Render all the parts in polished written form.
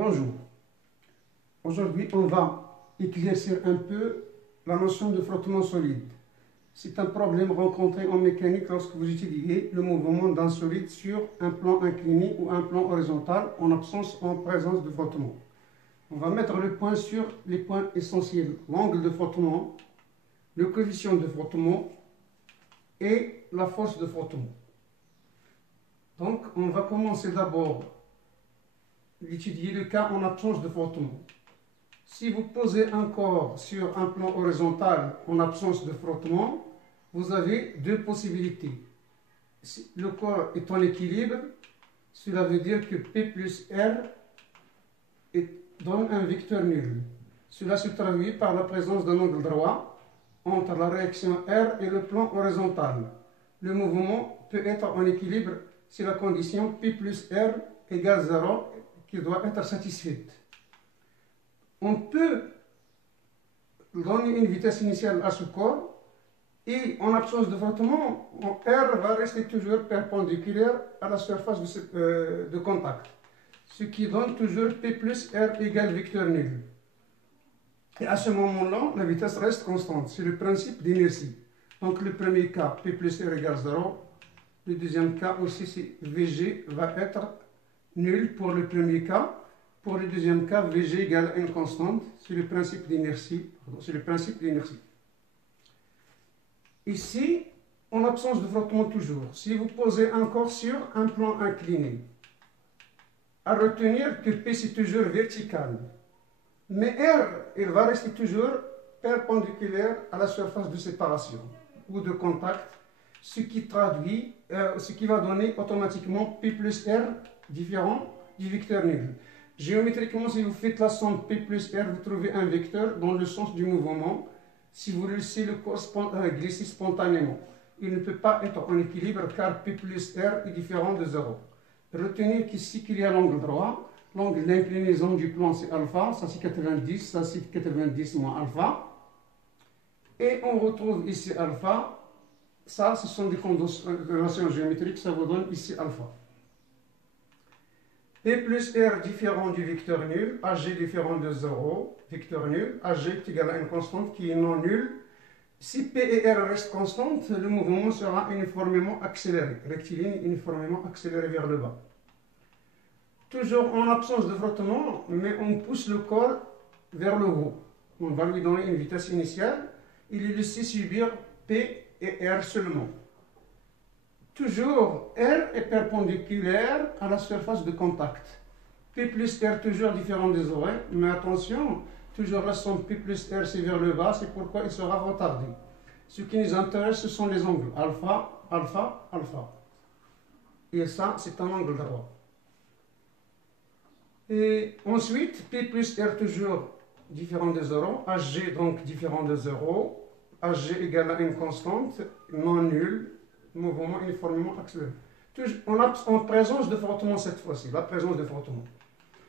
Bonjour. Aujourd'hui, on va éclaircir un peu la notion de frottement solide. C'est un problème rencontré en mécanique lorsque vous étudiez le mouvement d'un solide sur un plan incliné ou un plan horizontal en absence ou en présence de frottement. On va mettre le point sur les points essentiels: l'angle de frottement, le coefficient de frottement et la force de frottement. Donc, on va commencer d'abord d'étudier le cas en absence de frottement. Si vous posez un corps sur un plan horizontal en absence de frottement, vous avez deux possibilités. Si le corps est en équilibre, cela veut dire que P plus R donne un vecteur nul. Cela se traduit par la présence d'un angle droit entre la réaction R et le plan horizontal. Le mouvement peut être en équilibre si la condition P plus R égale 0 qui doit être satisfaite. On peut donner une vitesse initiale à ce corps et en absence de frottement, R va rester toujours perpendiculaire à la surface de contact, ce qui donne toujours P plus R égale vecteur nul. Et à ce moment-là, la vitesse reste constante. C'est le principe d'inertie. Donc le premier cas, P plus R égale 0. Le deuxième cas aussi, c'est Vg va être nul pour le premier cas. Pour le deuxième cas, Vg égale une constante. C'est le principe d'inertie. Ici, en absence de frottement toujours, si vous posez un corps sur un plan incliné, à retenir que P c'est toujours vertical, mais R, il va rester toujours perpendiculaire à la surface de séparation ou de contact, ce qui va donner automatiquement P plus R différent du vecteur nul. Géométriquement, si vous faites la somme P plus R, vous trouvez un vecteur dans le sens du mouvement. Si vous laissez le corps glisser spontanément, il ne peut pas être en équilibre car P plus R est différent de 0. Retenez qu'ici qu'il y a l'angle droit, l'angle d'inclinaison du plan c'est alpha, ça c'est 90, ça c'est 90 moins alpha. Et on retrouve ici alpha, ça ce sont des relations géométriques, ça vous donne ici alpha. P plus R différent du vecteur nul, AG différent de 0, vecteur nul, AG est égal à une constante qui est non nulle. Si P et R restent constantes, le mouvement sera uniformément accéléré, rectiligne uniformément accéléré vers le bas. Toujours en absence de frottement, mais on pousse le corps vers le haut. On va lui donner une vitesse initiale et lui laisser subir P et R seulement. Toujours, R est perpendiculaire à la surface de contact. P plus R toujours différent des oreilles, mais attention, toujours la somme P plus R c'est vers le bas, c'est pourquoi il sera retardé. Ce qui nous intéresse, ce sont les angles alpha, alpha, alpha. Et ça, c'est un angle droit. Et ensuite, P plus R toujours différent de 0, HG donc différent de 0, HG égale à une constante non nulle, mouvement uniformément accéléré. On a en présence de frottement cette fois-ci, la présence de frottement.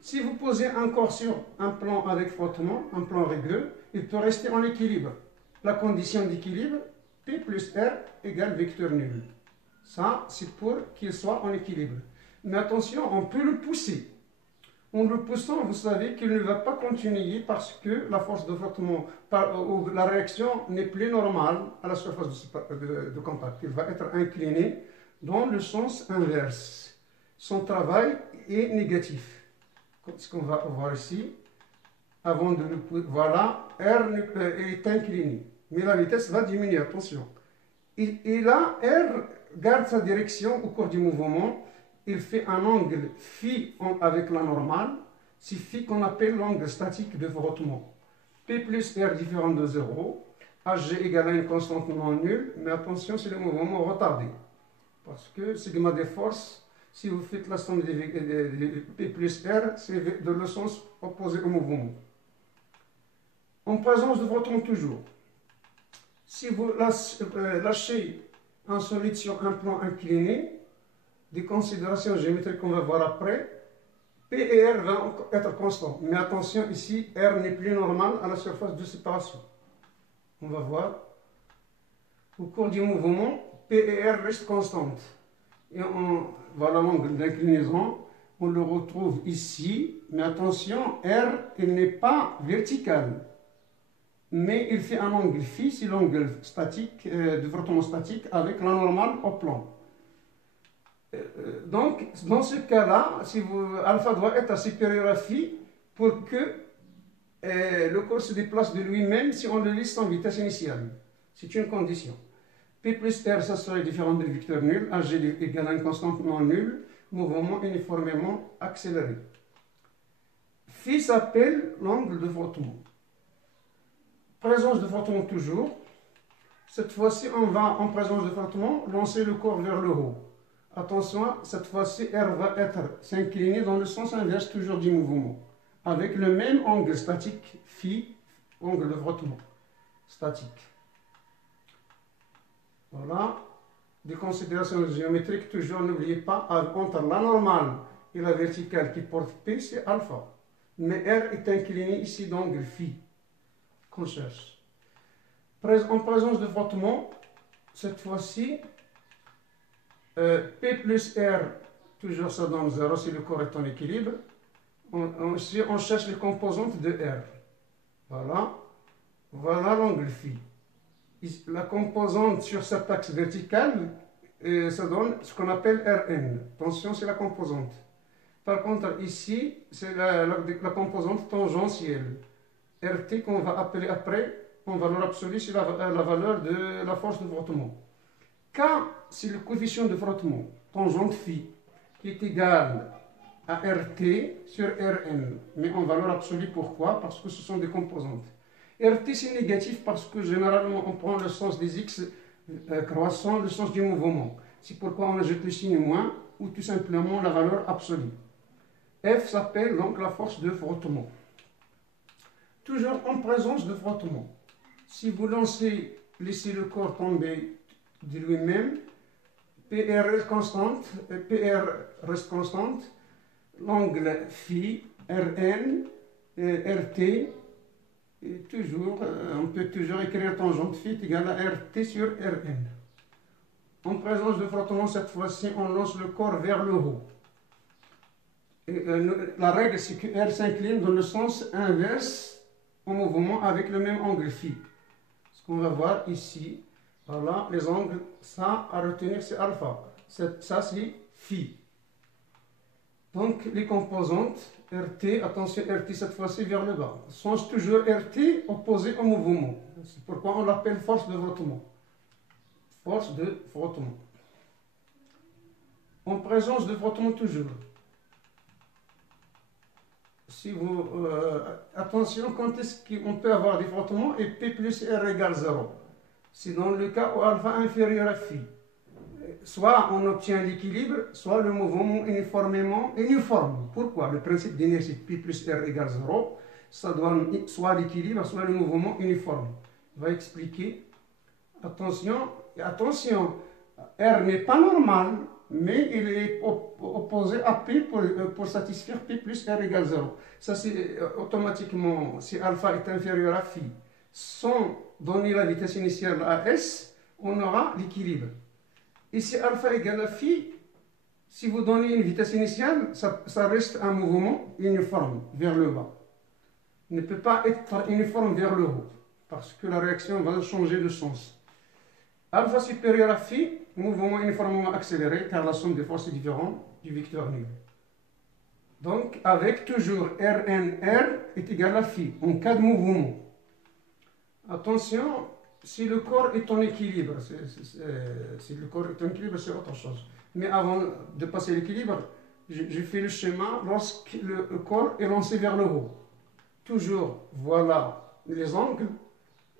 Si vous posez un corps sur un plan avec frottement, un plan rugueux, il peut rester en équilibre. La condition d'équilibre, P plus R égale vecteur nul. Ça, c'est pour qu'il soit en équilibre. Mais attention, on peut le pousser. En le poussant, vous savez qu'il ne va pas continuer parce que la force de frottement, ou la réaction n'est plus normale à la surface de contact. Il va être incliné dans le sens inverse. Son travail est négatif. Comme ce qu'on va voir ici, avant de le pousser, voilà, R est incliné. Mais la vitesse va diminuer, attention. Et là, R garde sa direction au cours du mouvement. Il fait un angle phi avec la normale, c'est phi qu'on appelle l'angle statique de frottement. P plus R différent de 0, HG égale à une constante non nulle, mais attention, c'est le mouvement retardé. Parce que sigma des forces, si vous faites la somme de P plus R, c'est dans le sens opposé au mouvement. En présence de frottement toujours, si vous lâchez un solide sur un plan incliné, des considérations géométriques qu'on va voir après, P et R vont être constants. Mais attention, ici, R n'est plus normal à la surface de séparation. On va voir. Au cours du mouvement, P et R restent constantes. Et voilà l'angle d'inclinaison. on le retrouve ici, mais attention, R, il n'est pas vertical, mais il fait un angle phi, c'est l'angle statique, de frottement statique avec la normale au plan. Donc, dans ce cas-là, si alpha doit être supérieur à phi pour que le corps se déplace de lui-même si on le laisse en vitesse initiale. C'est une condition. P plus R, ça serait différent du vecteur nul, AG égale à une constante non nulle, mouvement uniformément accéléré. Phi s'appelle l'angle de frottement. Présence de frottement toujours. Cette fois-ci, on va, en présence de frottement, lancer le corps vers le haut. Attention, cette fois-ci, R va s'incliner dans le sens inverse toujours du mouvement, avec le même angle statique, phi, angle de frottement statique. Voilà. Des considérations géométriques, toujours n'oubliez pas, entre la normale et la verticale qui porte P, c'est alpha. Mais R est incliné ici d'angle phi, qu'on cherche. En présence de frottement, cette fois-ci, P plus R, toujours ça donne 0 si le corps est en équilibre. On cherche les composantes de R. Voilà. Voilà l'angle phi. La composante sur cet axe vertical, ça donne ce qu'on appelle Rn. Attention, c'est la composante. Par contre, ici, c'est la composante tangentielle. Rt qu'on va appeler après, en valeur absolue, c'est la valeur de la force de frottement. K, c'est le coefficient de frottement, tangente phi, qui est égal à Rt sur Rn. Mais en valeur absolue, pourquoi? Parce que ce sont des composantes. Rt, c'est négatif parce que généralement, on prend le sens des x croissant, le sens du mouvement. C'est pourquoi on ajoute le signe moins ou tout simplement la valeur absolue. F s'appelle donc la force de frottement. Toujours en présence de frottement. Si vous laissez le corps tomber de lui-même, PR reste constante, l'angle phi, Rn, Rt, et toujours, on peut toujours écrire tangente phi est égal à Rt sur Rn. En présence de frottement, cette fois-ci, on lance le corps vers le haut. Et, la règle, c'est que R s'incline dans le sens inverse au mouvement avec le même angle phi. Ce qu'on va voir ici, voilà, les angles, ça à retenir, c'est alpha. Ça, c'est phi. Donc, les composantes, RT, attention, RT cette fois-ci vers le bas. Sens toujours RT opposé au mouvement. C'est pourquoi on l'appelle force de frottement. Force de frottement. En présence de frottement toujours. Si vous, attention, quand est-ce qu'on peut avoir des frottements et P plus R égale 0? C'est dans le cas où alpha inférieur à phi. Soit on obtient l'équilibre, soit le mouvement uniforme. Pourquoi? Le principe d'inertie P plus R égale 0, ça donne soit l'équilibre, soit le mouvement uniforme. On va expliquer. Attention, R n'est pas normal, mais il est opposé à P pour satisfaire P plus R égale 0. Ça, c'est automatiquement, si alpha est inférieur à phi, sans donner la vitesse initiale à S, on aura l'équilibre. Et si alpha égale à phi, si vous donnez une vitesse initiale, ça reste un mouvement uniforme vers le bas. Il ne peut pas être uniforme vers le haut, parce que la réaction va changer de sens. Alpha supérieur à phi, mouvement uniformément accéléré, car la somme des forces est différente du vecteur nul. Donc, avec toujours RnR est égal à phi, en cas de mouvement. Attention, si le corps est en équilibre, si le corps est en équilibre, c'est autre chose. Mais avant de passer l'équilibre, je fais le schéma lorsque le corps est lancé vers le haut. Toujours, voilà les angles.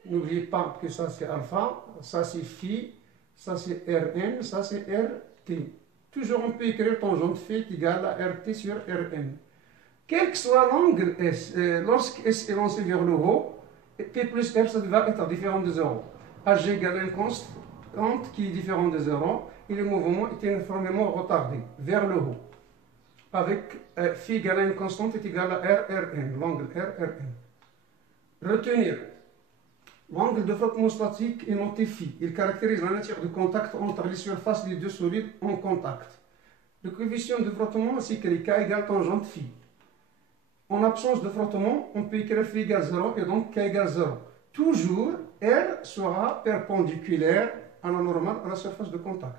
N'oubliez pas que ça c'est alpha, ça c'est phi, ça c'est Rn, ça c'est Rt. Toujours on peut écrire tangente phi est égal à Rt sur Rn. Quel que soit l'angle S, lorsque S est lancé vers le haut, P plus R, ça va être différent de 0. Ag égale à une constante qui est différente de 0, et le mouvement est uniformément retardé vers le haut. Avec phi égale à une constante est égal à RRN, l'angle RRN. Retenir, l'angle de frottement statique est noté phi. Il caractérise la nature de contact entre les surfaces des deux solides en contact. Le coefficient de frottement, c'est écrit K égale tangente phi. En absence de frottement, on peut écrire phi égale 0 et donc K égale 0. Toujours, R sera perpendiculaire à la normale à la surface de contact.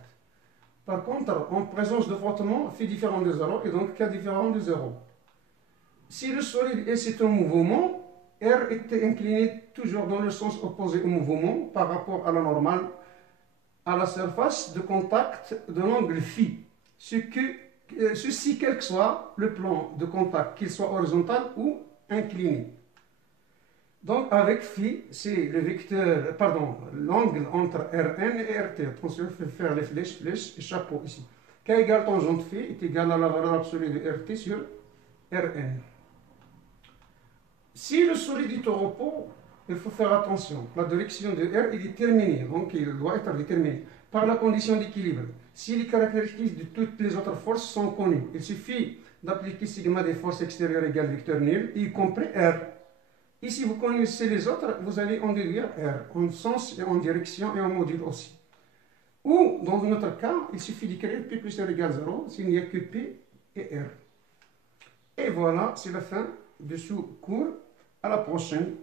Par contre, en présence de frottement, phi différent de 0 et donc K différent de 0. Si le solide est un mouvement, R était incliné toujours dans le sens opposé au mouvement par rapport à la normale à la surface de contact de l'angle phi. Ceci, quel que soit le plan de contact, qu'il soit horizontal ou incliné. Donc avec phi, c'est le vecteur, pardon, l'angle entre Rn et Rt. Attention, il faut faire les flèches et chapeau ici. K égale tangente phi est égal à la valeur absolue de Rt sur Rn. Si le solide est au repos, il faut faire attention. La direction de R est déterminée, donc il doit être déterminé par la condition d'équilibre. Si les caractéristiques de toutes les autres forces sont connues, il suffit d'appliquer sigma des forces extérieures égale vecteur nul, y compris R. Et si vous connaissez les autres, vous allez en déduire R, en sens et en direction et en module aussi. Ou, dans notre cas, il suffit d'écrire P plus R égale 0 s'il n'y a que P et R. Et voilà, c'est la fin de ce cours. À la prochaine.